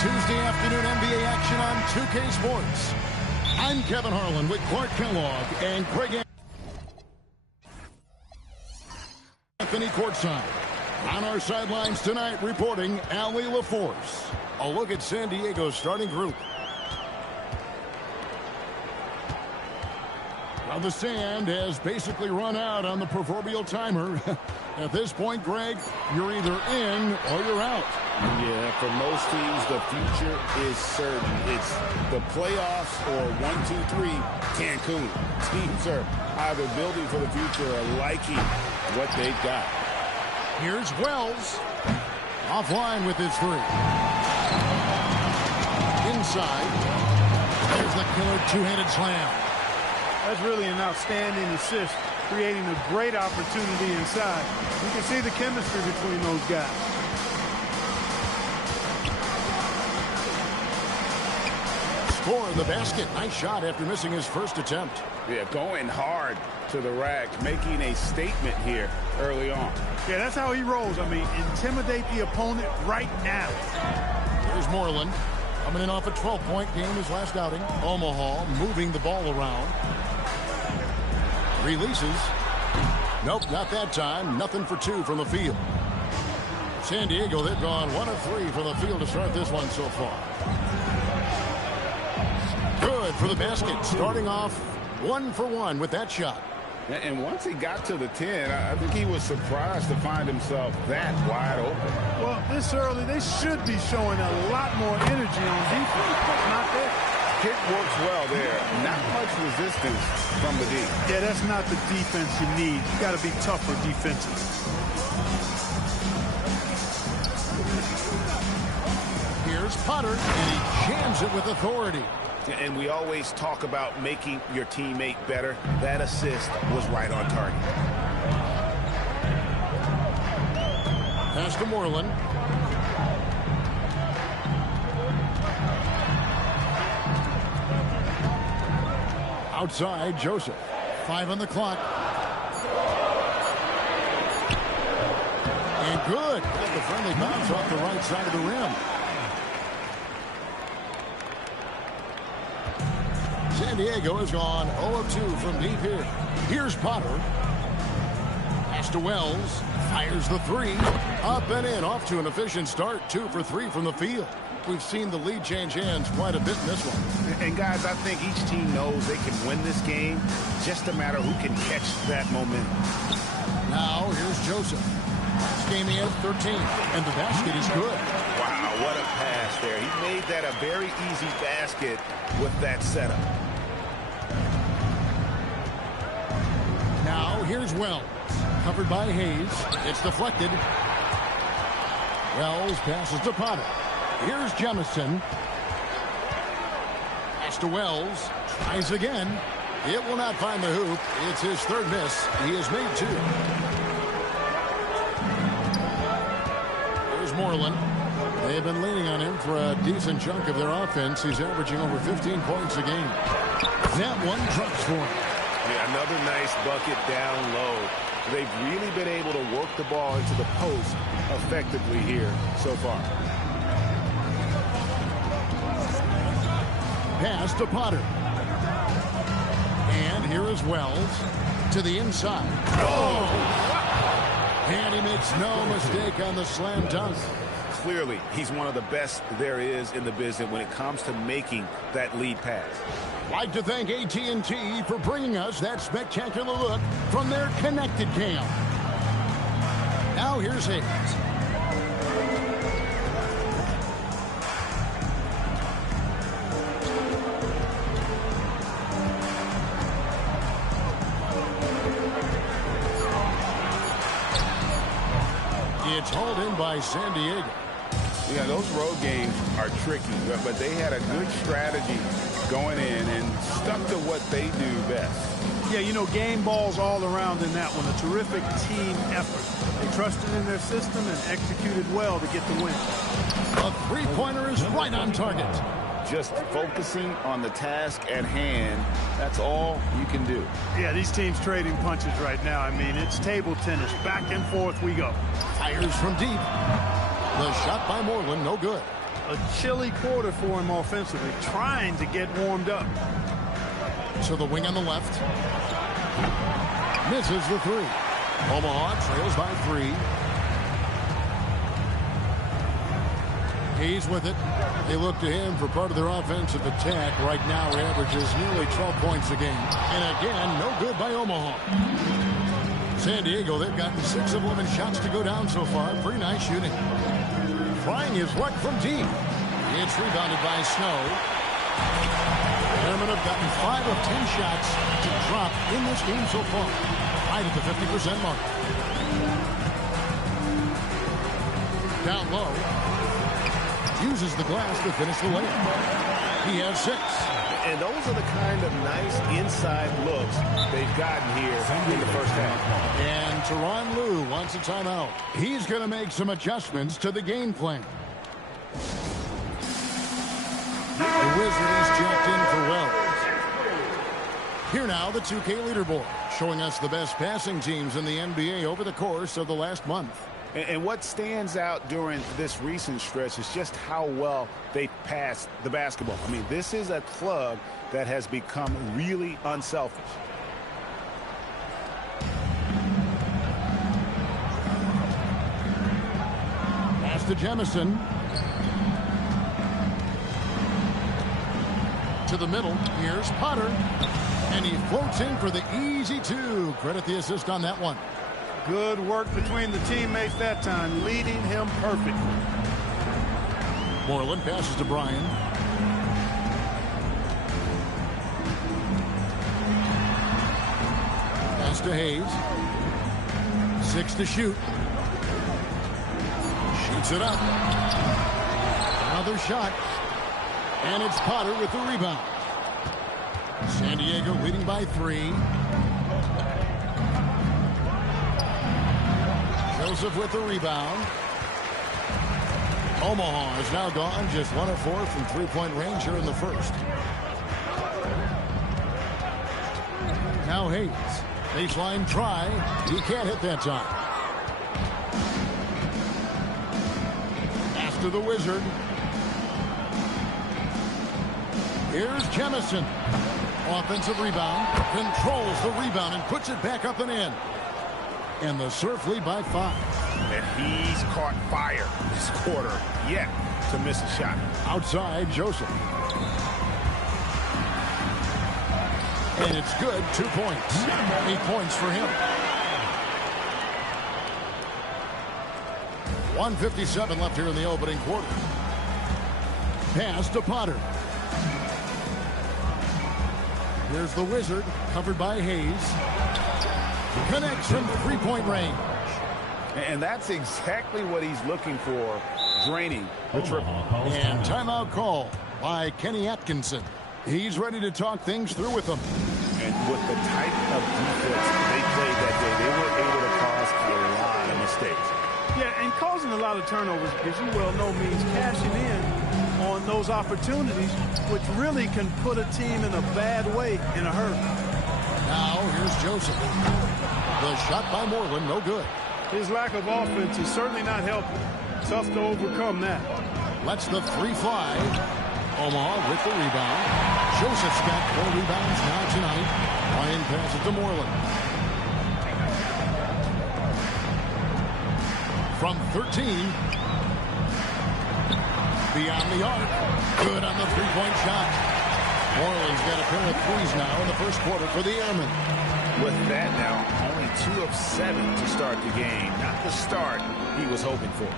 Tuesday afternoon NBA action on 2K Sports. I'm Kevin Harlan with Clark Kellogg and Greg Anthony courtside. On our sidelines tonight, reporting Allie LaForce. A look at San Diego's starting group. Well, the sand has basically run out on the proverbial timer. At this point, Greg, you're either in or you're out. Yeah, for most teams, the future is certain. It's the playoffs or 1, 2, 3, Cancun. Teams are either building for the future or liking what they've got. Here's Wells. Offline with his three. Inside. There's the killer two-handed slam. That's really an outstanding assist, creating a great opportunity inside. You can see the chemistry between those guys. Score in the basket. Nice shot after missing his first attempt. Yeah, going hard to the rack, making a statement here early on. Yeah, that's how he rolls. I mean, intimidate the opponent right now. Here's Moreland. Coming in off a 12-point game his last outing. Omaha moving the ball around. Releases. Nope, not that time. Nothing for two from the field. San Diego, they've gone 1 of 3 from the field to start this one so far. Good for the basket. Starting off 1 for 1 with that shot. And once he got to the 10, I think he was surprised to find himself that wide open. Well, this early, they should be showing a lot more energy on defense, but not there. Kick works well there. Not much resistance from the D. Yeah, that's not the defense you need. You got to be tougher defensive. Here's Potter, and he jams it with authority. And we always talk about making your teammate better. That assist was right on target. Pass to Moreland. Outside, Joseph. 5 on the clock. And good. Got the friendly bounce off the right side of the rim. San Diego has gone 0 of 2 from deep here. Here's Potter. Pass to Wells. Fires the three. Up and in. Off to an efficient start. 2 for 3 from the field. We've seen the lead change hands quite a bit in this one. And, guys, I think each team knows they can win this game. Just a matter who can catch that momentum. Now, here's Joseph. This game he has 13, and the basket is good. Wow, what a pass there. He made that a very easy basket with that setup. Now, here's Wells. Covered by Hayes. It's deflected. Wells passes to Potter. Here's Jemison. Pass to Wells. Tries again. It will not find the hoop. It's his third miss. He has made 2. Here's Moreland. They've been leaning on him for a decent chunk of their offense. He's averaging over 15 points a game. That one drops for him. Yeah, another nice bucket down low. They've really been able to work the ball into the post effectively here so far. Pass to Potter. And here is Wells to the inside. Oh! And he makes no mistake on the slam dunk. Clearly, he's one of the best there is in the business when it comes to making that lead pass. Like to thank AT&T for bringing us that spectacular look from their connected cam. Now here's Hayes. It's hauled in by San Diego. Yeah, those road games are tricky, but they had a good strategy going in and stuck to what they do best. Yeah, you know, game balls all around in that one. A terrific team effort. They trusted in their system and executed well to get the win. A three-pointer is right on target. Just focusing on the task at hand, that's all you can do. Yeah, these teams trading punches right now. I mean, it's table tennis. Back and forth we go. Fires from deep. The shot by Moreland, no good. A chilly quarter for him offensively, trying to get warmed up. To the wing on the left. Misses the three. Omaha trails by 3. Hayes with it. They look to him for part of their offensive attack. Right now, he averages nearly 12 points a game. And again, no good by Omaha. San Diego, they've gotten 6 of 11 shots to go down so far. Pretty nice shooting. Trying his luck from deep. It's rebounded by Snow. Airmen have gotten 5 of 10 shots to drop in this game so far. Right at the 50% mark. Down low. Uses the glass to finish the layup. He has 6. And those are the kind of nice inside looks they've gotten here in the first half. And Tyronn Lue wants a timeout. He's going to make some adjustments to the game plan. The Wizard is checked in for Wells. Here now, the 2K leaderboard, showing us the best passing teams in the NBA over the course of the last month. And what stands out during this recent stretch is just how well they passed the basketball. I mean, this is a club that has become really unselfish. Pass to Jemison. To the middle. Here's Potter. And he floats in for the easy 2. Credit the assist on that one. Good work between the teammates that time, leading him perfectly. Moreland passes to Bryan. Pass to Hayes. 6 to shoot. Shoots it up. Another shot. And it's Potter with the rebound. San Diego leading by 3. Joseph with the rebound. Omaha has now gone just 1 of 4 from three-point range here in the first. Now Hayes. Baseline try. He can't hit that time. Pass to the Wizard. Here's Jemison. Offensive rebound. Controls the rebound and puts it back up and in. And the Surf lead by 5. And he's caught fire this quarter yet to miss a shot. Outside, Joseph. And it's good. 2 points. 8 points for him. 1:57 left here in the opening quarter. Pass to Potter. Here's the Wizard, covered by Hayes. Connects from three-point range. And that's exactly what he's looking for, draining the triple. And timeout call by Kenny Atkinson. He's ready to talk things through with them. And with the type of defense they played that day, they were able to cause a lot of mistakes. Yeah, and causing a lot of turnovers, as you well know, means cashing in on those opportunities, which really can put a team in a bad way in a hurry. Now, here's Joseph. The shot by Moreland, no good. His lack of offense is certainly not helping. Tough to overcome that. Lets the 3 fly. Omaha with the rebound. Joseph's got 4 rebounds now tonight. Bryan passes to Moreland. From 13. Beyond the arc. Good on the 3-point shot. Moreland's got a pair of 3s now in the first quarter for the Airmen. With that now, only 2 of 7 to start the game. Not the start he was hoping for.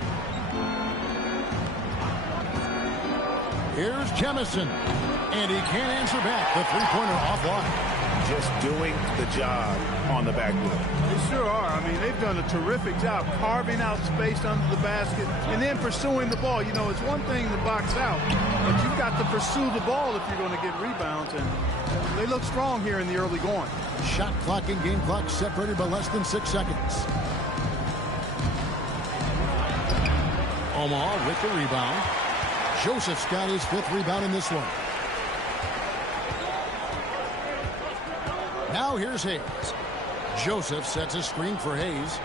Here's Jemison. And he can't answer back. The three-pointer offline. Just doing the job on the backboard. They sure are. I mean, they've done a terrific job carving out space under the basket and then pursuing the ball. You know, it's one thing to box out, but you've got to pursue the ball if you're going to get rebounds. And they look strong here in the early going. Shot clock and game clock separated by less than 6 seconds. Omaha with the rebound. Joseph's got his 5th rebound in this one. Now here's Hayes. Joseph sets a screen for Hayes.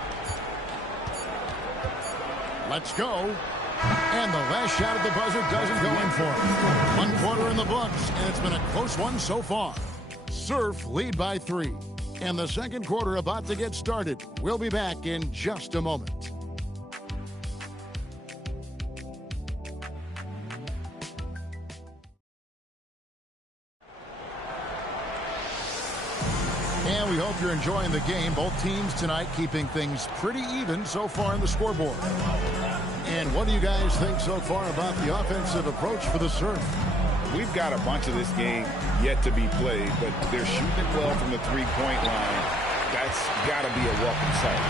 Let's go. And the last shot at the buzzer doesn't go in for him. 1 quarter in the books, and it's been a close one so far. Surf lead by 3. And the second quarter about to get started. We'll be back in just a moment. And we hope you're enjoying the game. Both teams tonight keeping things pretty even so far in the scoreboard. And what do you guys think so far about the offensive approach for the Surf? We've got a bunch of this game yet to be played, but they're shooting it well from the three-point line. That's got to be a welcome sight.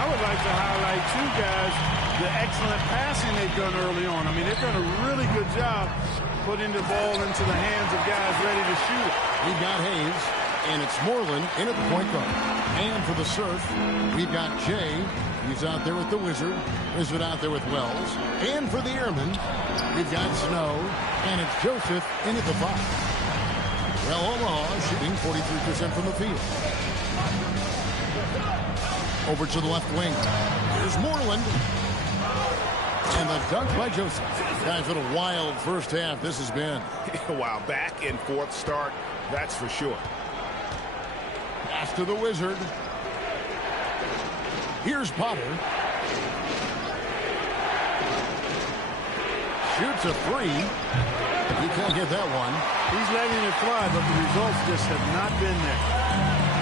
I would like to highlight, too, guys, the excellent passing they've done early on. I mean, they've done a really good job putting the ball into the hands of guys ready to shoot it. We've got Hayes, and it's Moreland in at the point guard. And for the Surf, we've got Jay. He's out there with the Wizard. Wizard out there with Wells. And for the Airmen, we've got Snow. And it's Joseph in at the 5. Well, Omaha shooting 43% from the field. Over to the left wing. Here's Moreland. And the dunk by Joseph. Guys, what a wild first half this has been. Wow, back and forth start, that's for sure. Pass to the Wizard. Here's Potter. Shoots a 3. He can't get that one. He's letting it fly, but the results just have not been there.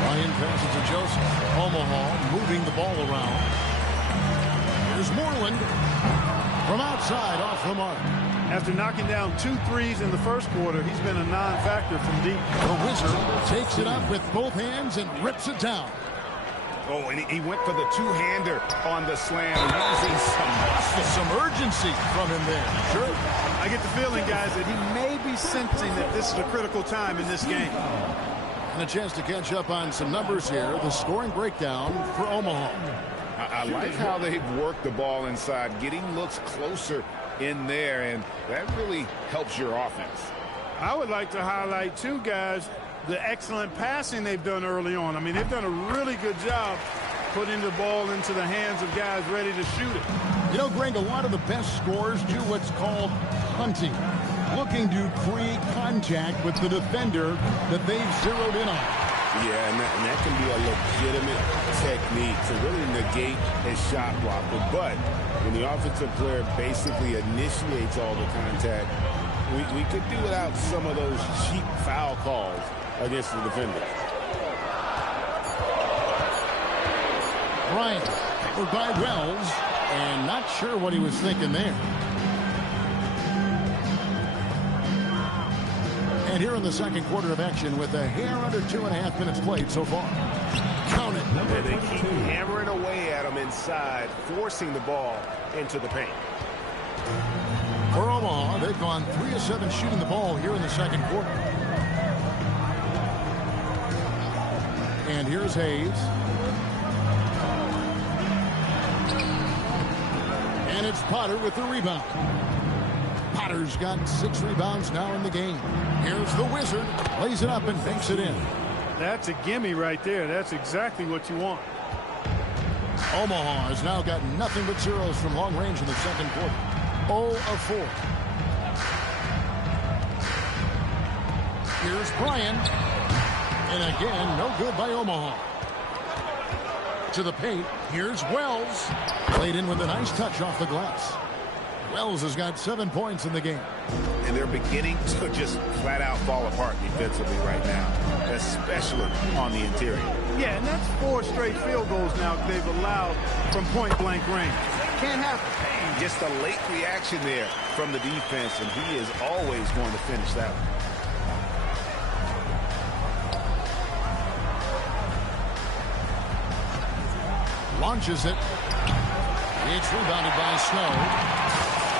Ryan passes to Joseph. Omaha moving the ball around. Here's Moreland. From outside, off the mark. After knocking down 2 threes in the first quarter, he's been a non-factor from deep. The Wizard takes it up with both hands and rips it down. Oh, and he went for the two-hander on the slam, using some muscle. Some urgency from him there. Sure. I get the feeling, guys, that he may be sensing that this is a critical time in this game. And a chance to catch up on some numbers here. The scoring breakdown for Omaha. I like how they've worked the ball inside, getting looks closer in there, and that really helps your offense. I would like to highlight, too, guys, the excellent passing they've done early on. I mean, they've done a really good job putting the ball into the hands of guys ready to shoot it. You know, Greg, a lot of the best scorers do what's called hunting, looking to create contact with the defender that they've zeroed in on. Yeah, and that can be a legitimate technique to really negate a shot blocker. But when the offensive player basically initiates all the contact, we could do without some of those cheap foul calls against the defender. Bryant tackled by Wells, and not sure what he was thinking there. And here in the second quarter of action with a hair under 2.5 minutes played so far. Count it. And they keep hammering away at him inside, forcing the ball into the paint. For Omaha, they've gone 3 of 7 shooting the ball here in the second quarter. And here's Hayes. And it's Potter with the rebound. Potter's got 6 rebounds now in the game. Here's the Wizard. Lays it up and banks it in. That's a gimme right there. That's exactly what you want. Omaha has now got nothing but zeros from long range in the second quarter. 0 of 4. Here's Bryant. And again, no good by Omaha. To the paint. Here's Wells. Played in with a nice touch off the glass. Wells has got 7 points in the game. And they're beginning to just flat out fall apart defensively right now, especially on the interior. Yeah, and that's 4 straight field goals now they've allowed from point-blank range. Can't happen. Just a late reaction there from the defense, and he is always going to finish that one. Launches it. It's rebounded by Snow.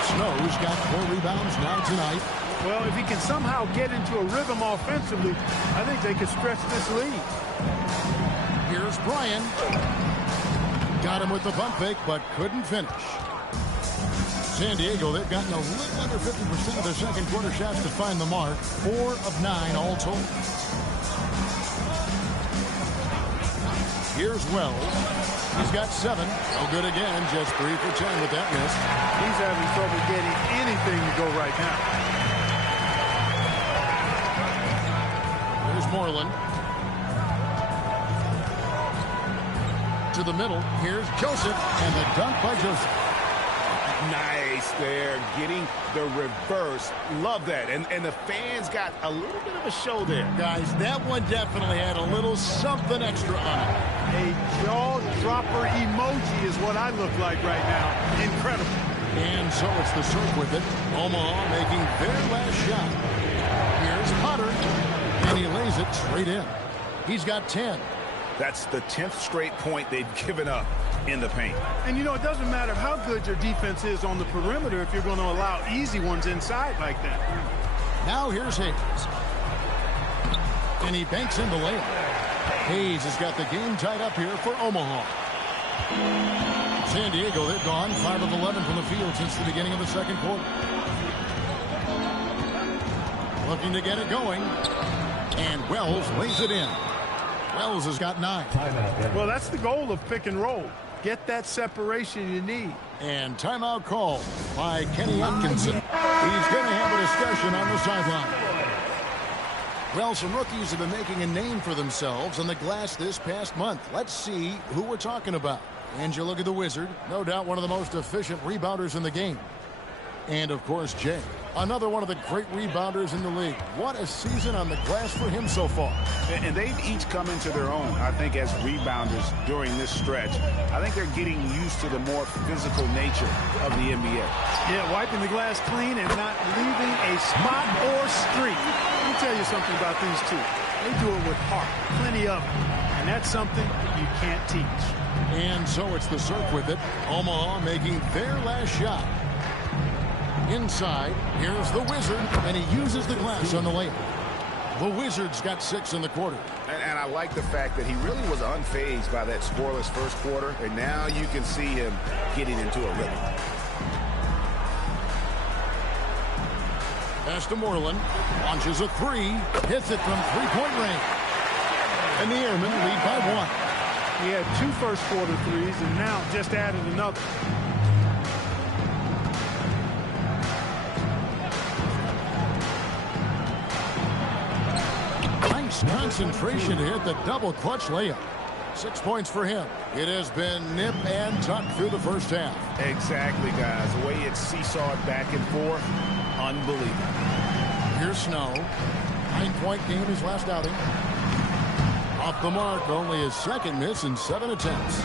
Snow's got 4 rebounds now tonight. Well, if he can somehow get into a rhythm offensively, I think they could stretch this lead. Here's Bryant. Got him with the pump fake, but couldn't finish. San Diego, they've gotten a little under 50% of their second quarter shots to find the mark. 4 of 9 all told. Here's Wells. He's got 7. No good again. Just 3 for 10 with that miss. He's having trouble getting anything to go right now. Here's Moreland. To the middle. Here's Joseph. And the dunk by Joseph. Nice there, getting the reverse. Love that. And the fans got a little bit of a show there. Guys, that one definitely had a little something extra on it. A jaw-dropper emoji is what I look like right now. Incredible. And so it's the Surf with it. Omaha making their last shot. Here's Potter. And he lays it straight in. He's got 10. That's the 10th straight point they've given up in the paint. And, you know, it doesn't matter how good your defense is on the perimeter if you're going to allow easy ones inside like that. Now here's Hayes. And he banks in the layup. Hayes has got the game tied up here for Omaha. San Diego, they've gone 5 of 11 from the field since the beginning of the second quarter. Looking to get it going. And Wells lays it in. Wells has got 9. Well, that's the goal of pick and roll. Get that separation you need. And timeout call by Kenny Atkinson. He's going to have a discussion on the sideline. Well, some rookies have been making a name for themselves on the glass this past month. Let's see who we're talking about. And you look at the Wizard, no doubt one of the most efficient rebounders in the game. And, of course, Jay, another one of the great rebounders in the league. What a season on the glass for him so far. And they've each come into their own, I think, as rebounders during this stretch. I think they're getting used to the more physical nature of the NBA. Yeah, wiping the glass clean and not leaving a spot or streak. Let me tell you something about these two. They do it with heart, plenty of it. And that's something you can't teach. And so it's the Surf with it. Omaha making their last shot. Inside, here's the Wizard, and he uses the glass on the layup. The Wizards got 6 in the quarter. And I like the fact that he really was unfazed by that scoreless first quarter, and now you can see him getting into a rhythm. Pass to Moreland, launches a 3, hits it from three-point range. And the Airmen lead by 1. He had 2 first quarter threes and now just added another. Concentration to hit the double clutch layup. 6 points for him. It has been nip and tuck through the first half. Exactly, guys. The way it's seesawed back and forth, unbelievable. Here's Snow. 9-point game his last outing. Off the mark, only his second miss in 7 attempts.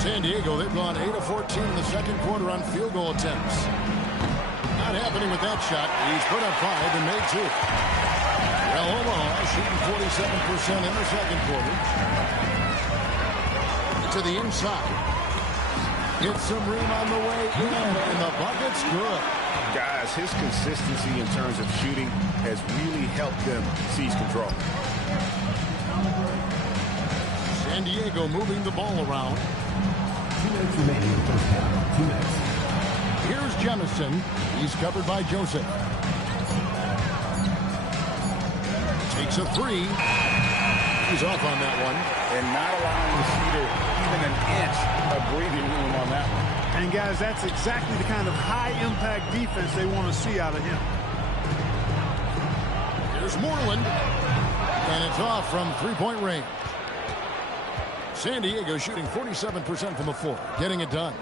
San Diego, they've gone 8 of 14 in the second quarter on field goal attempts. Not happening with that shot. He's put up 5 and made 2. Well, Omaha shooting 47% in the second quarter. To the inside. Gets some room on the way in, and the bucket's good. Guys, his consistency in terms of shooting has really helped them seize control. San Diego moving the ball around. 2 minutes remaining in the first half. 2 minutes. Here's Jemison. He's covered by Joseph. Takes a 3. He's off on that one. And not allowing the shooter even an inch of breathing room on that one. And, guys, that's exactly the kind of high-impact defense they want to see out of him. Here's Moreland. And it's off from three-point range. San Diego shooting 47% from the floor. Getting it done.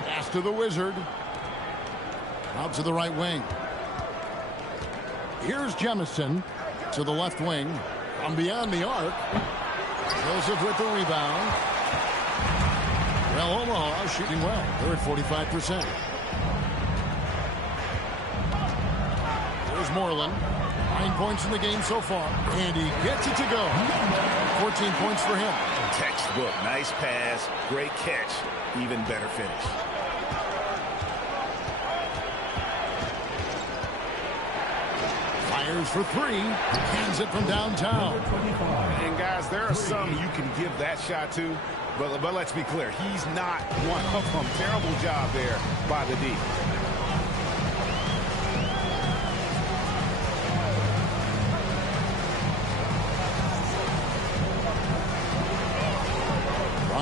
Pass to the Wizard. Out to the right wing. Here's Jemison to the left wing. From beyond the arc. Joseph with the rebound. Well, Omaha shooting well. They're at 45%. Here's Moreland. 9 points in the game so far. And he gets it to go. 14 points for him. Textbook. Nice pass. Great catch. Even better finish. Fires for 3. Hands it from downtown. And guys, there are some you can give that shot to, but let's be clear, he's not one of them. Terrible job there by the D.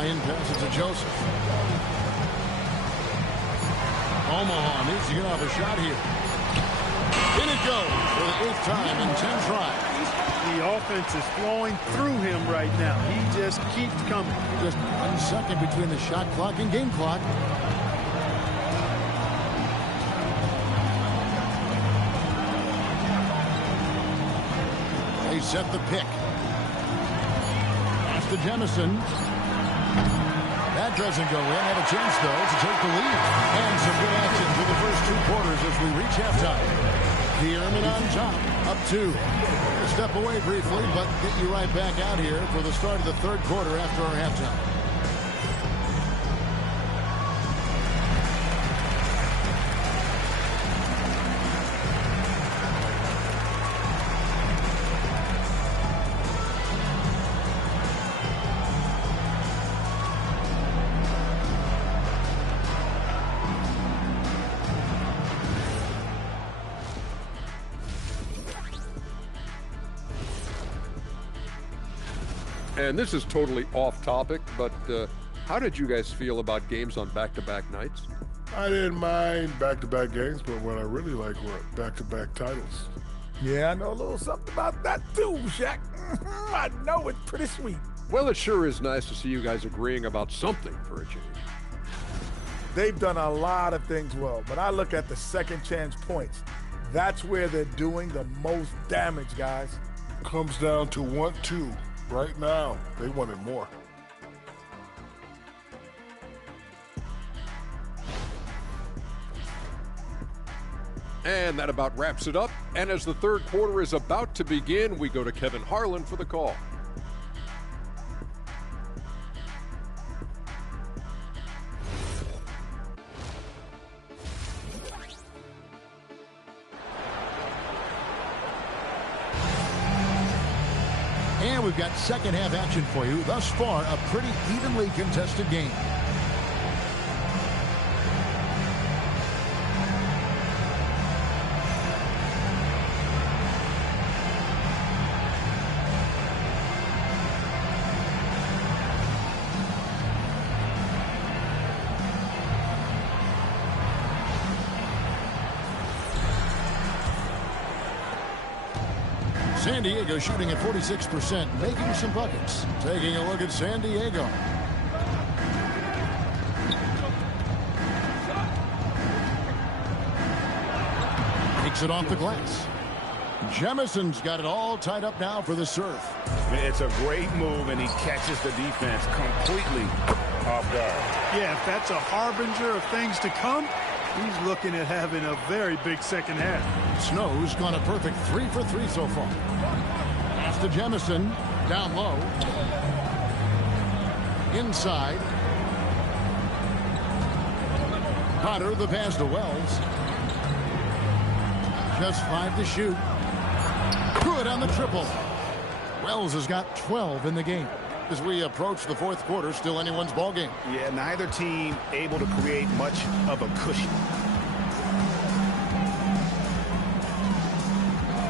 Ryan passes to Joseph. Omaha needs to get off a shot here. In it goes for the 8th time in 10 tries. The offense is flowing through him right now. He just keeps coming. Just 1 second between the shot clock and game clock. They set the pick. Pass to Jemison. That doesn't go in. Have a chance, though, to take the lead. And some good action for the first 2 quarters as we reach halftime. The Airmen on top, up 2. Step away briefly, but get you right back out here for the start of the 3rd quarter after our halftime. And this is totally off topic, but how did you guys feel about games on back-to-back nights? I didn't mind back-to-back games, but what I really like were back-to-back titles. Yeah, I know a little something about that too, Shaq. I know it's pretty sweet. Well, it sure is nice to see you guys agreeing about something for a change. They've done a lot of things well, but I look at the second chance points. That's where they're doing the most damage, guys. Comes down to 1-2. Right now, they wanted more. And that about wraps it up. And as the 3rd quarter is about to begin, we go to Kevin Harlan for the call. And we've got second half action for you. Thus far, a pretty evenly contested game. San Diego shooting at 46%, making some buckets. Taking a look at San Diego. Takes it off the glass. Jemison's got it all tied up now for the serve. It's a great move, and he catches the defense completely off guard. Yeah, if that's a harbinger of things to come, he's looking at having a very big second half. Snow's gone a perfect 3 for 3 so far. Pass to Jemison. Down low. Inside. Potter, the pass to Wells. Just 5 to shoot. Good on the triple. Wells has got 12 in the game. As we approach the 4th quarter, still anyone's ball game. Yeah, neither team able to create much of a cushion.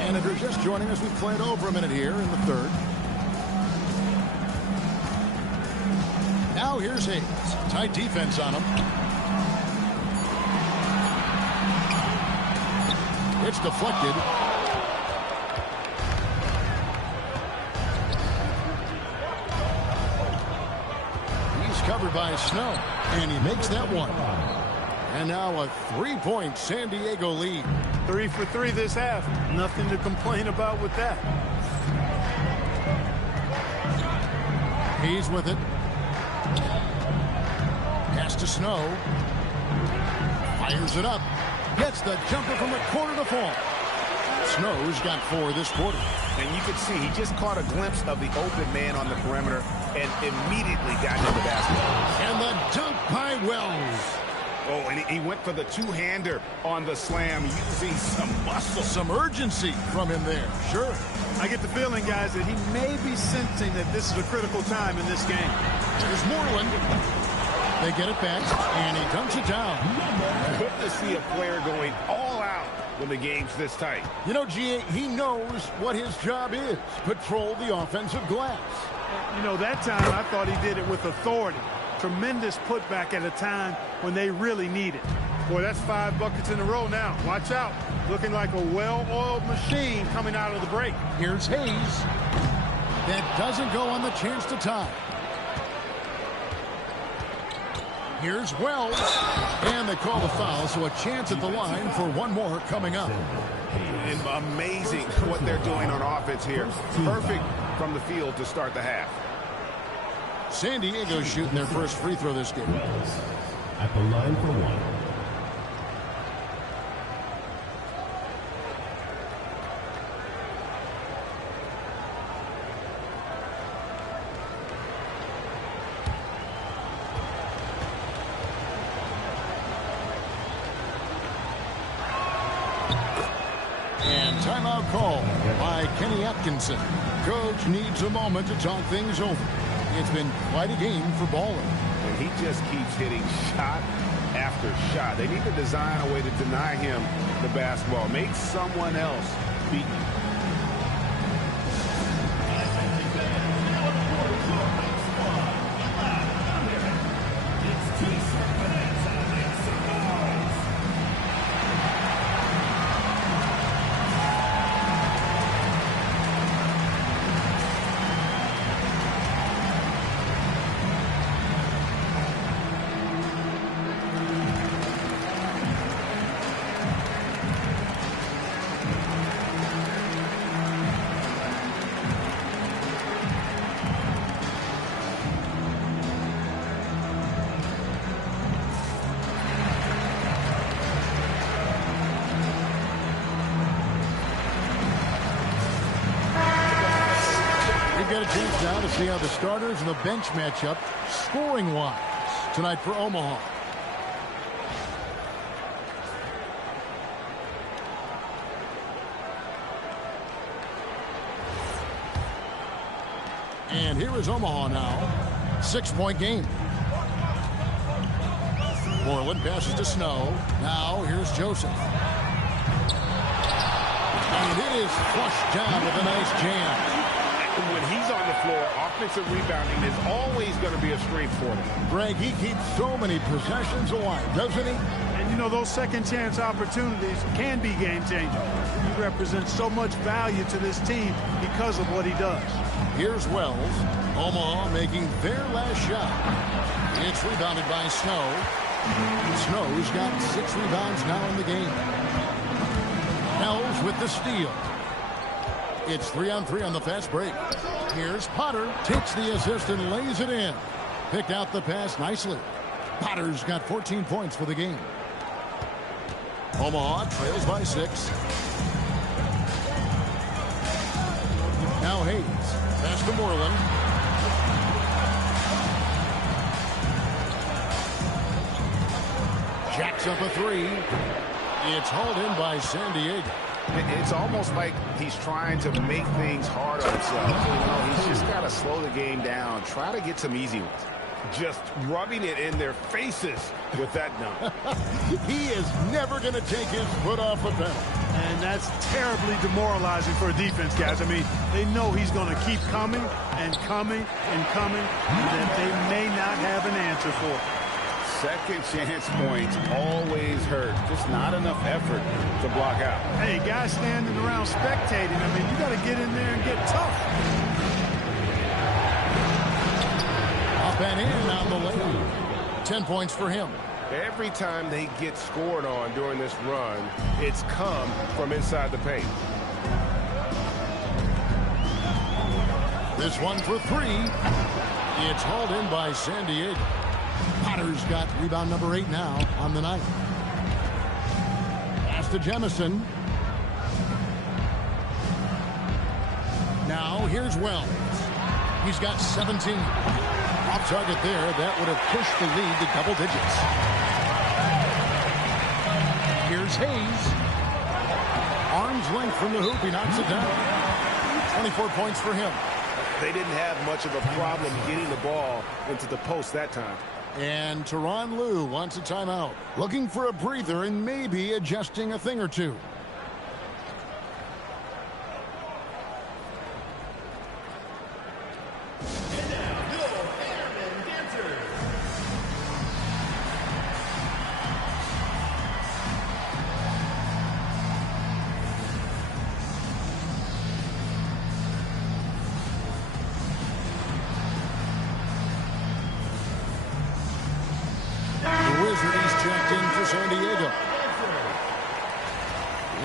And if you're just joining us, we've played over a minute here in the 3rd. Now here's Hayes. Tight defense on him. It's deflected. He's covered by Snow, and he makes that one. And now a 3-point San Diego lead. 3 for 3 this half. Nothing to complain about with that. He's with it. Pass to Snow. Fires it up. Gets the jumper from the corner to fall. Snow's got 4 this quarter. And you can see he just caught a glimpse of the open man on the perimeter and immediately got to the basket. And the dunk by Wells. Oh, and he went for the two-hander on the slam, using some muscle. Some urgency from him there. Sure. I get the feeling, guys, that he may be sensing that this is a critical time in this game. Here's Moreland. They get it back, and he dunks it down. Good to see a player going all out when the game's this tight. You know, G8, he knows what his job is. Patrol the offensive glass. You know, that time I thought he did it with authority. Tremendous putback at a time when they really need it. Boy, that's 5 buckets in a row now. Watch out. Looking like a well-oiled machine coming out of the break. Here's Hayes. That doesn't go on the chance to tie. Here's Wells. And they call the foul, so a chance at the line for one more coming up. And amazing what they're doing on offense here. Perfect from the field to start the half. San Diego shooting their first free throw this game. Wells at the line for one. And timeout call by Kenny Atkinson. Coach needs a moment to talk things over. It's been quite a game for Baller. And he just keeps hitting shot after shot. They need to design a way to deny him the basketball. Make someone else beat him. Get a chance now to see how the starters and the bench match up scoring-wise tonight for Omaha. And here is Omaha now. 6-point game. Moreland passes to Snow. Now here's Joseph. And it is flushed down with a nice jam. When he's on the floor, offensive rebounding is always going to be a strength for him. Greg, he keeps so many possessions alive, doesn't he? And, you know, those second-chance opportunities can be game-changing. He represents so much value to this team because of what he does. Here's Wells. Omaha making their last shot. It's rebounded by Snow. Snow's got 6 rebounds now in the game. Wells with the steal. It's 3-on-3 on the fast break. Here's Potter. Takes the assist and lays it in. Picked out the pass nicely. Potter's got 14 points for the game. Omaha trails by 6. Now Hayes. Pass to Moreland. Jacks up a 3. It's hauled in by San Diego. It's almost like he's trying to make things hard on himself. You know, he's just got to slow the game down. Try to get some easy ones. Just rubbing it in their faces with that dunk. He is never going to take his foot off the pedal. And that's terribly demoralizing for a defense, guys. I mean, they know he's going to keep coming and coming and coming, and that they may not have an answer for it. Second chance points always hurt. Just not enough effort to block out. Hey, guys standing around spectating, I mean, you got to get in there and get tough. Up and in on the lane. 10 points for him. Every time they get scored on during this run, it's come from inside the paint. This one for 3. It's hauled in by San Diego. Potter's got rebound number 8 now on the night. Pass to Jemison. Now here's Wells. He's got 17. Off target there. That would have pushed the lead to double digits. Here's Hayes. Arm's length from the hoop. He knocks it down. 24 points for him. They didn't have much of a problem getting the ball into the post that time. And Tyronn Lue wants a timeout. Looking for a breather and maybe adjusting a thing or two. Blizzard. He's checked in for San Diego.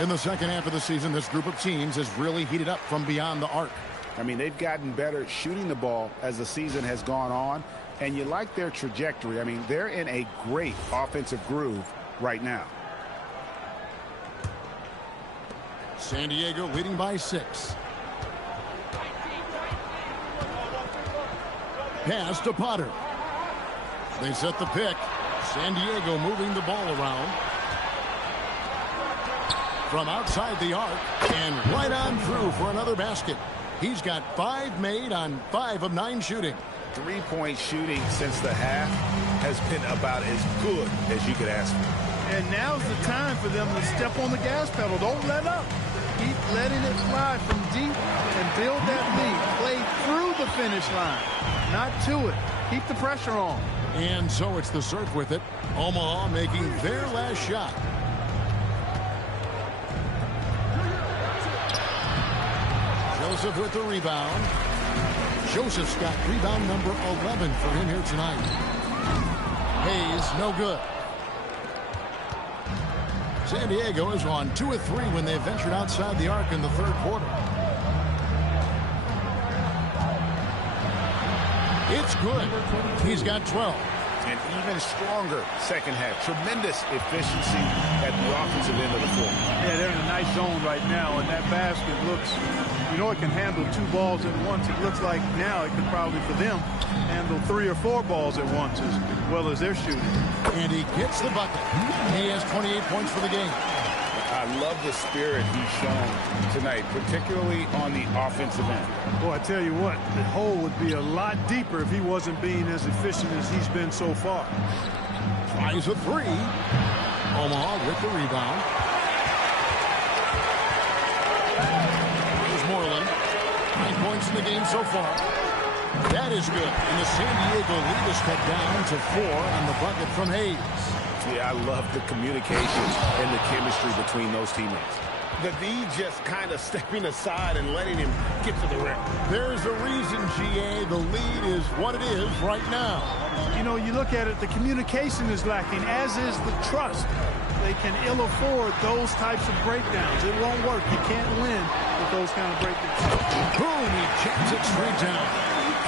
In the second half of the season, this group of teams has really heated up from beyond the arc. I mean, they've gotten better at shooting the ball as the season has gone on, and you like their trajectory. I mean, they're in a great offensive groove right now. San Diego leading by 6. Pass to Potter. They set the pick. San Diego moving the ball around. From outside the arc and right on through for another basket. He's got 5 made on 5 of 9 shooting. 3-point shooting since the half has been about as good as you could ask for. And now's the time for them to step on the gas pedal. Don't let up. Keep letting it fly from deep and build that lead. Play through the finish line, not to it. Keep the pressure on. And so it's the Surf with it. Omaha making their last shot. Joseph with the rebound. Joseph's got rebound number 11 for him here tonight. Hayes, no good. San Diego is on 2 of 3 when they ventured outside the arc in the third quarter. It's good. He's got 12. An even stronger second half. Tremendous efficiency at the offensive end of the floor. Yeah, they're in a nice zone right now, and that basket looks, you know, it can handle 2 balls at once. It looks like now it could probably, for them, handle 3 or 4 balls at once as well as they're shooting. And he gets the bucket. He has 28 points for the game. I love the spirit he's shown tonight, particularly on the offensive end. Boy, I tell you what, the hole would be a lot deeper if he wasn't being as efficient as he's been so far. Tries a 3. Omaha with the rebound. Here's Moreland. 9 points in the game so far. That is good. And the San Diego lead is cut down to 4 on the bucket from Hayes. Yeah, I love the communication and the chemistry between those teammates. The D just kind of stepping aside and letting him get to the rim. There's a reason, GA, the lead is what it is right now. You know, you look at it, the communication is lacking, as is the trust. They can ill afford those types of breakdowns. It won't work. You can't win with those kind of breakdowns. Boom, he jams it straight down.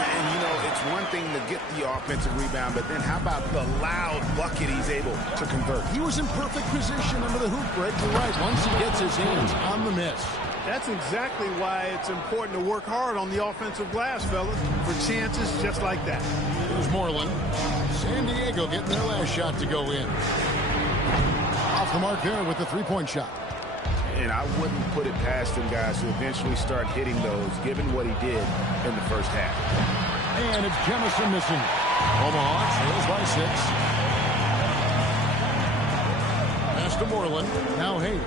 And, you know, it's one thing to get the offensive rebound, but then how about the loud bucket he's able to convert? He was in perfect position under the hoop break. You're right. Once he gets his hands on the miss. That's exactly why it's important to work hard on the offensive glass, fellas, for chances just like that. Here's Moreland. San Diego getting their last shot to go in. Off the mark there with the 3-point shot. And I wouldn't put it past him, guys, to eventually start hitting those, given what he did in the first half. And it's Jemison missing. Omaha trails by 6. Pass to Moreland. Now Hayes.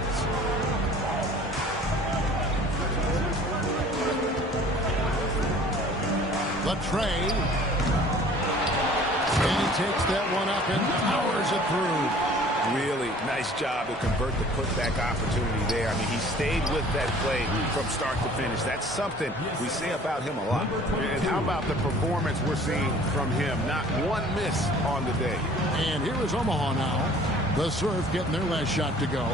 Latre. And he takes that one up and powers it through. Really nice job to convert the putback opportunity there. I mean, he stayed with that play from start to finish. That's something we say about him a lot. And how about the performance we're seeing from him? Not one miss on the day. And here is Omaha now. The Surf getting their last shot to go.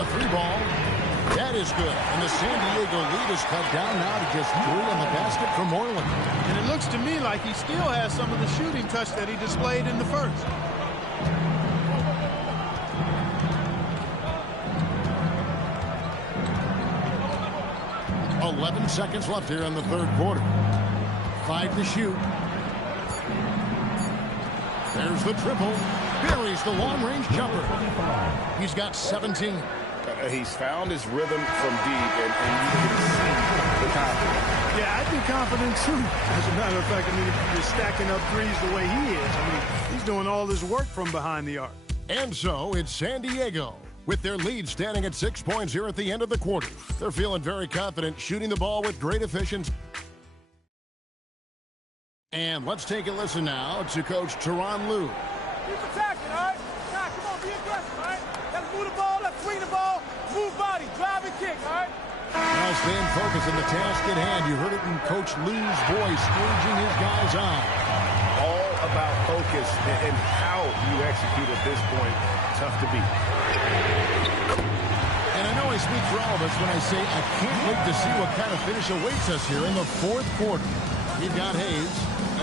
A 3-ball. That is good. And the San Diego lead is cut down now to just 3 on the basket for Moreland. And it looks to me like he still has some of the shooting touch that he displayed in the first. .11 seconds left here in the third quarter. 5 to shoot. There's the triple. Buries the long-range jumper. He's got 17. He's found his rhythm from deep, and you can see the confidence. Yeah, I'd be confident, too. As a matter of fact, I mean, if you're stacking up threes the way he is, I mean, he's doing all this work from behind the arc. And so it's San Diego with their lead standing at 6 points here at the end of the quarter. They're feeling very confident, shooting the ball with great efficiency. And let's take a listen now to Coach Tyronn Lue. Keep attacking, all right? Now, come on, be aggressive, all right? Let's move the ball, let's swing the ball, move body, drive and kick, all right? Now staying focused on the task at hand. You heard it in Coach Lue's voice, urging his guys on. All about focus and how you execute at this point. Tough to beat. And I know I speak for all of us when I say I can't wait to see what kind of finish awaits us here in the fourth quarter. You've got Hayes,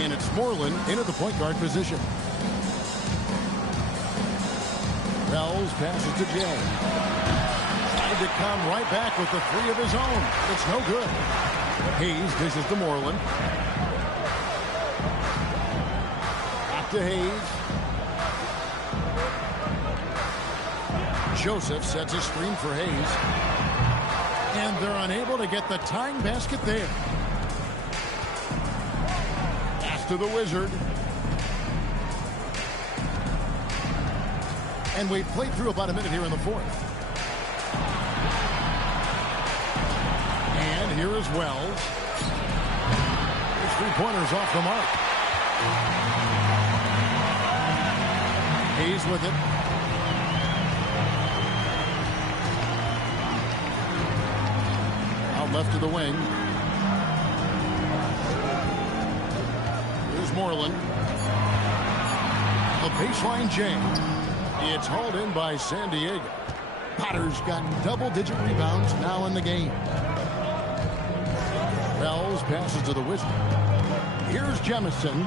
and it's Moreland into the point guard position. Wells passes to Jay. Tried to come right back with the three of his own. It's no good. Hayes dishes to Moreland. Back to Hayes. Joseph sets a screen for Hayes. And they're unable to get the tying basket there. Pass to the Wizard. And we've played through about a minute here in the fourth. And here is Wells. His three-pointers off the mark. Hayes with it. Out left to the wing. Here's Moreland. A baseline jam. It's hauled in by San Diego. Potter's got double-digit rebounds now in the game. Wells passes to the Wizard. Here's Jemison.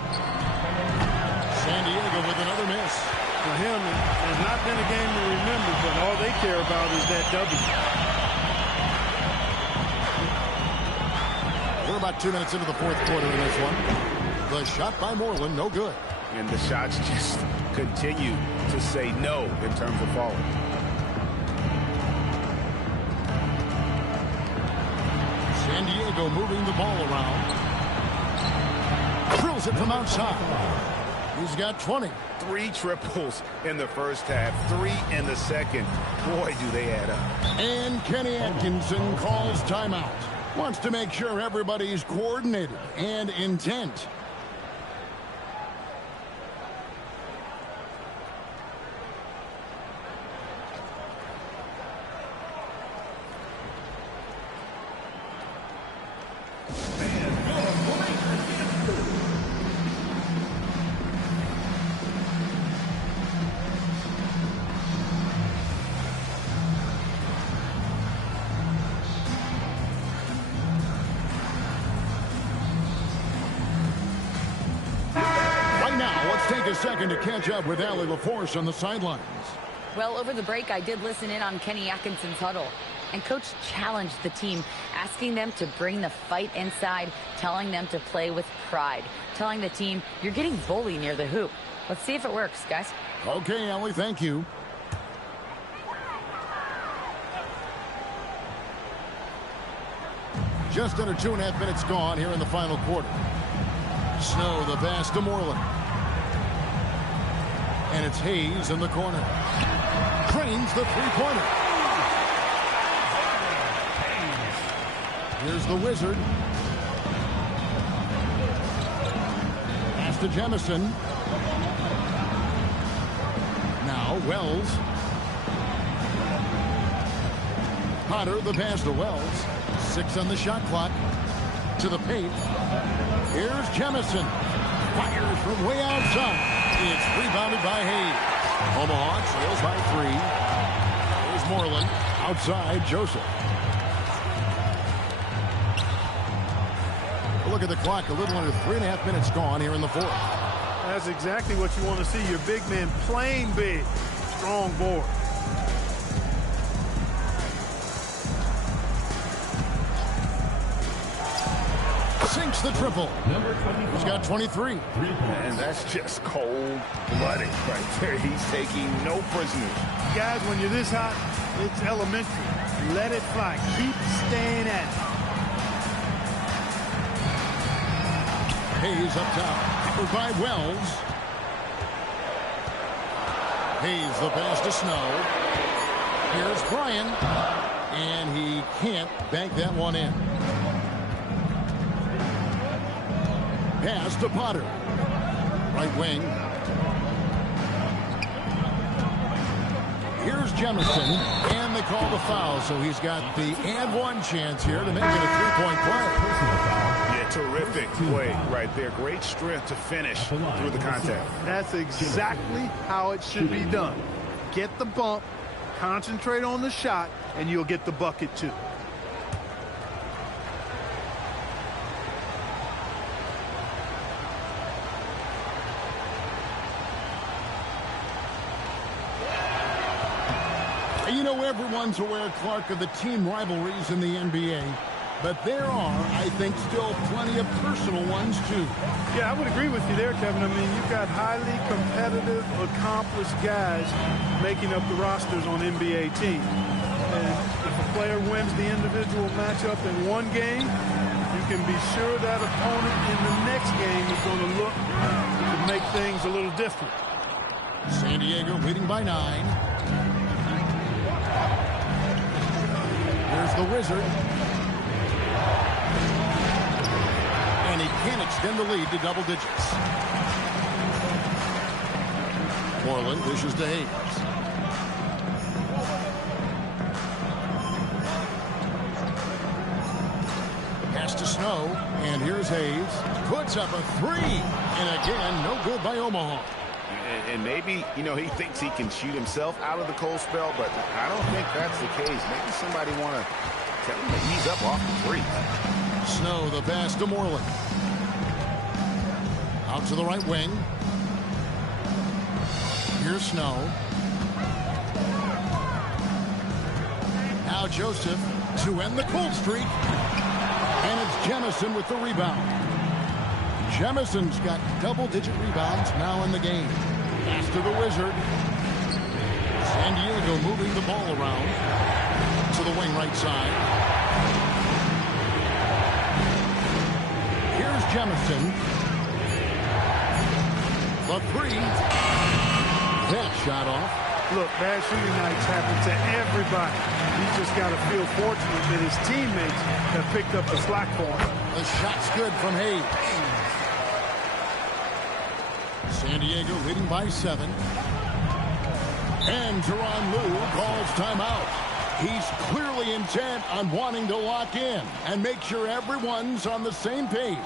San Diego with another miss. For him, it's not been a game to remember, but all they care about is that W. We're about 2 minutes into the fourth quarter in this one. The shot by Moreland, no good. And the shots just continue to say no in terms of falling. San Diego moving the ball around. Drills it from outside. He's got 20. 3 triples in the first half, 3 in the second. Boy, do they add up. And Kenny Atkinson calls timeout. Wants to make sure everybody's coordinated and intent. Take a second to catch up with Allie LaForce on the sidelines. Well, over the break, I did listen in on Kenny Atkinson's huddle. And Coach challenged the team, asking them to bring the fight inside, telling them to play with pride, telling the team, you're getting bullied near the hoop. Let's see if it works, guys. Okay, Allie, thank you. Just under 2.5 minutes gone here in the final quarter. Snow, the pass to Moreland. And it's Hayes in the corner. Trains the three-pointer. Here's the Wizard. Pass to Jemison. Now Wells. Potter, the pass to Wells. 6 on the shot clock. To the paint. Here's Jemison. Fires from way outside. It's rebounded by Hayes. Omaha trails by 3. Here's Moreland. Outside, Joseph. Look at the clock. A little under 3.5 minutes gone here in the fourth. That's exactly what you want to see. Your big men playing big. Strong board. Sinks the triple. He's got 23. And that's just cold-blooded right there. He's taking no prisoners. Guys, when you're this hot, it's elementary. Let it fly. Keep staying at it. Hayes up top. Covered by Wells. Hayes the pass to Snow. Here's Bryan. And he can't bank that one in. Pass to Potter. Right wing. Here's Jemison. And they call the foul. So he's got the and one chance here to make it a 3-point play. Yeah, terrific Boy, right there. Great strength to finish through the contact. That's exactly how it should be done. Get the bump, concentrate on the shot, and you'll get the bucket too. You know, everyone's aware, Clark, of the team rivalries in the NBA. But there are, I think, still plenty of personal ones, too. Yeah, I would agree with you there, Kevin. I mean, you've got highly competitive, accomplished guys making up the rosters on NBA teams. And if a player wins the individual matchup in one game, you can be sure that opponent in the next game is going to look to make things a little different. San Diego leading by 9. Here's the Wizard. And he can't extend the lead to double digits. Moreland dishes to Hayes. Pass to Snow. And here's Hayes. Puts up a 3. And again, no good by Omaha. And maybe, you know, he thinks he can shoot himself out of the cold spell, but I don't think that's the case. Maybe somebody want to tell him that he's up off the 3. Snow, the pass to Moreland. Out to the right wing. Here's Snow. Now Joseph to end the cold streak. And it's Jemison with the rebound. Jemison's got double-digit rebounds now in the game. Pass to the Wizard. San Diego moving the ball around to the wing right side. Here's Jemison. The 3. That shot off. Look, bad shooting nights happen to everybody. He's just got to feel fortunate that his teammates have picked up the slack for him. The shot's good from Hayes. San Diego leading by 7. And Teron Lue calls timeout. He's clearly intent on wanting to lock in and make sure everyone's on the same page.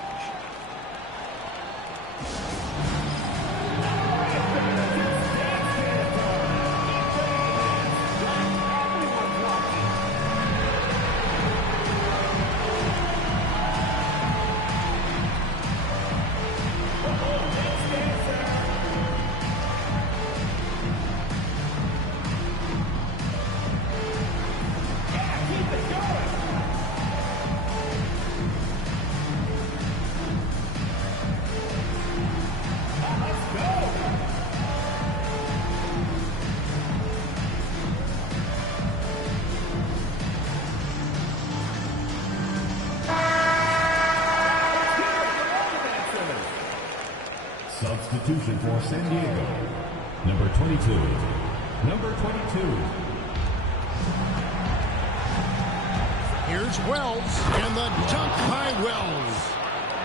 Substitution for San Diego. Number 22. Number 22. Here's Wells, and the dunk by Wells.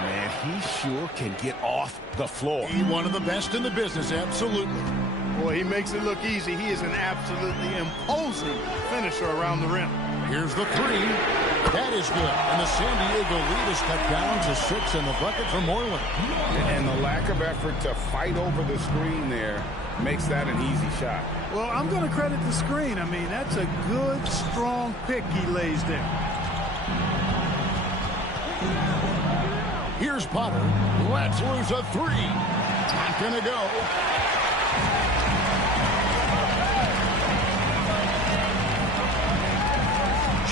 Man, he sure can get off the floor. He's one of the best in the business, absolutely. Boy, he makes it look easy. He is an absolutely imposing finisher around the rim. Here's the 3. That is good. And the San Diego lead is cut down to 6 in the bucket for Moreland. And the lack of effort to fight over the screen there makes that an easy shot. Well, I'm going to credit the screen. I mean, that's a good, strong pick he lays there. Here's Potter. Let's lose a 3. Not going to go.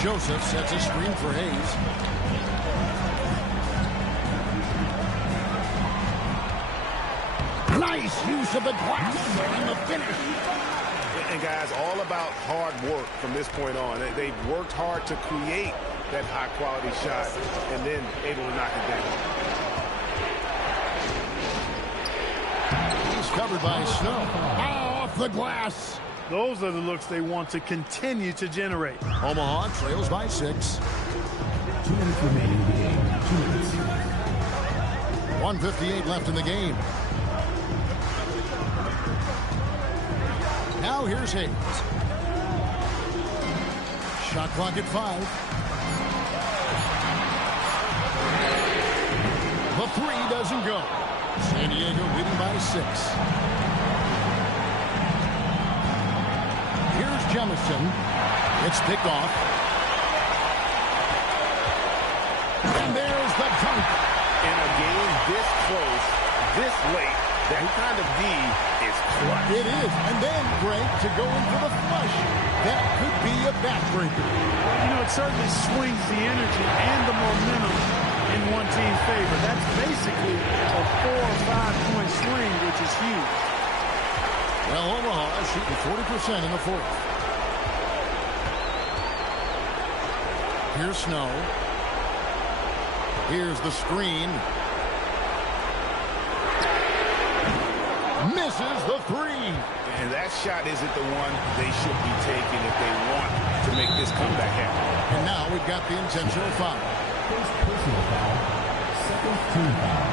Joseph sets a screen for Hayes. Nice use of the glass and the finish. And guys, all about hard work from this point on. They've worked hard to create that high-quality shot and then able to knock it down. He's covered by Snow. Off the glass. Those are the looks they want to continue to generate. Omaha trails by 6. 2 minutes remaining in the game. 2 minutes. 1:58 left in the game. Now here's Hayes. Shot clock at 5. The three doesn't go. San Diego leading by 6. Here's Jemison. It's picked off. And there's the dunk. In a game this close, this late, that kind of D is clutch. It is. And then, Greg, to go in for the flush. That could be a backbreaker. You know, it certainly swings the energy and the momentum in one team's favor. That's basically a 4 or 5 point swing, which is huge. Well, Omaha is shooting 40% in the fourth. Here's Snow. Here's the screen. Misses the three. And that shot isn't the one they should be taking if they want to make this comeback happen. And now we've got the intentional foul. First personal foul. Second team foul.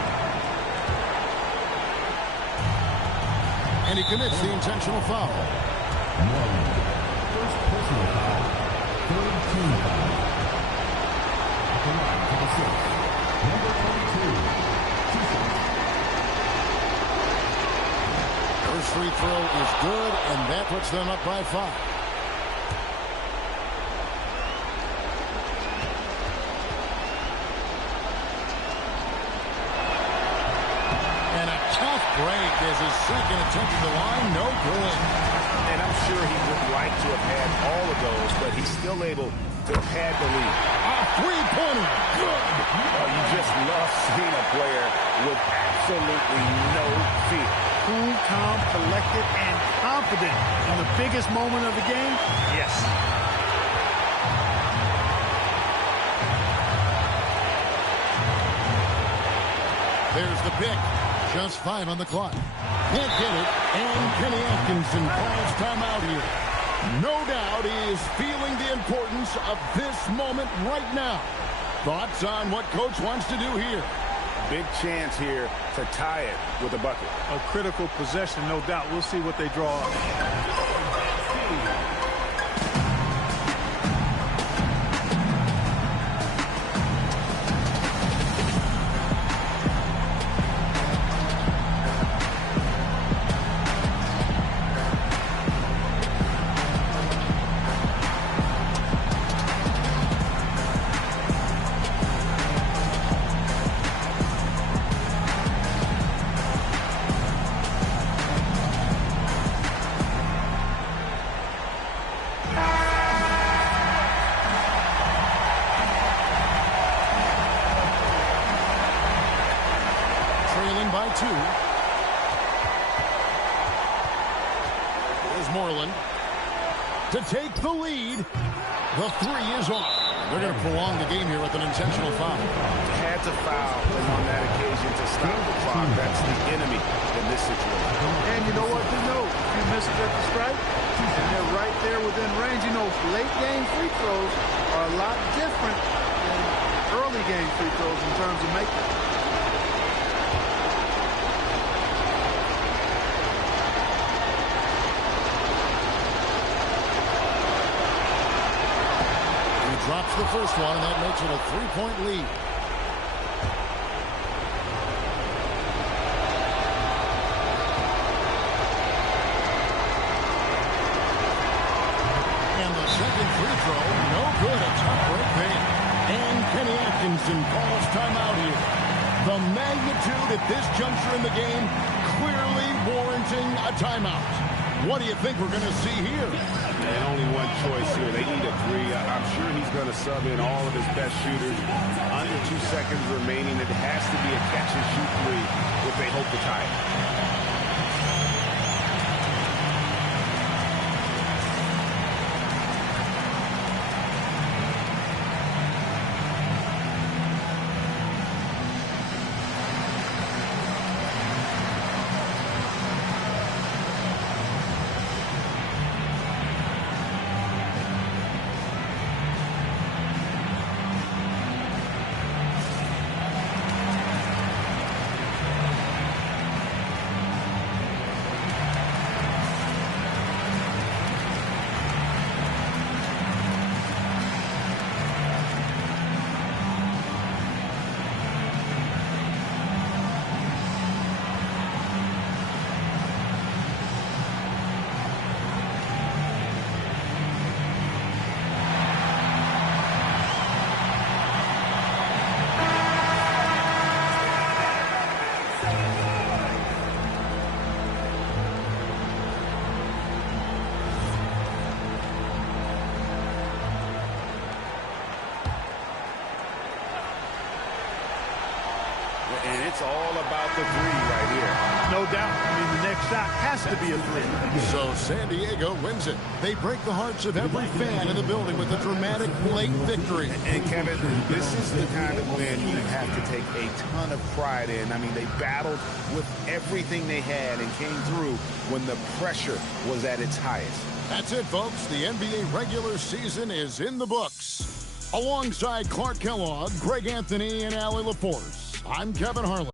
And he commits the intentional foul. Moreland. First personal foul. Third team foul. At the line for the sixth. Number 22. First free throw is good, and that puts them up by 5. And a tough break as his second attempt at the line, no good. And I'm sure he would like to have had all of those, but he's still able to pad the lead. A three-pointer, good. Oh, you just love seeing a player with absolutely no fear. Cool, calm, collected, and confident in the biggest moment of the game? Yes. There's the pick. Just 5 on the clock. Can't get it, and Kenny Atkinson calls timeout here. No doubt he is feeling the importance of this moment right now. Thoughts on what Coach wants to do here? Big chance here to tie it with a bucket. A critical possession, no doubt. We'll see what they draw up. By 2. Here's Moreland to take the lead. The three is off. They're going to prolong the game here with an intentional foul. Had to foul and on that occasion to stop the clock. That's the enemy in this situation. And you know what? You know, if you miss it at the strike, and they're right there within range. You know, late game free throws are a lot different than early game free throws in terms of making. Drops the first one, and that makes it a 3-point lead. And the second free throw, no good. A tough break there. And Kenny Atkinson calls timeout here. The magnitude at this juncture in the game clearly warranting a timeout. What do you think we're going to see here? And only one choice here. They need a 3. I'm sure he's going to sub in all of his best shooters. Under 2 seconds remaining. It has to be a catch-and-shoot 3 if they hope to tie it. And it's all about the three right here. No doubt. I mean, the next shot has to be a three. So San Diego wins it. They break the hearts of every fan in the building with a dramatic late victory. And Kevin, this is the kind of win you have to take a ton of pride in. I mean, they battled with everything they had and came through when the pressure was at its highest. That's it, folks. The NBA regular season is in the books. Alongside Clark Kellogg, Greg Anthony, and Allie LaForce, I'm Kevin Harlan.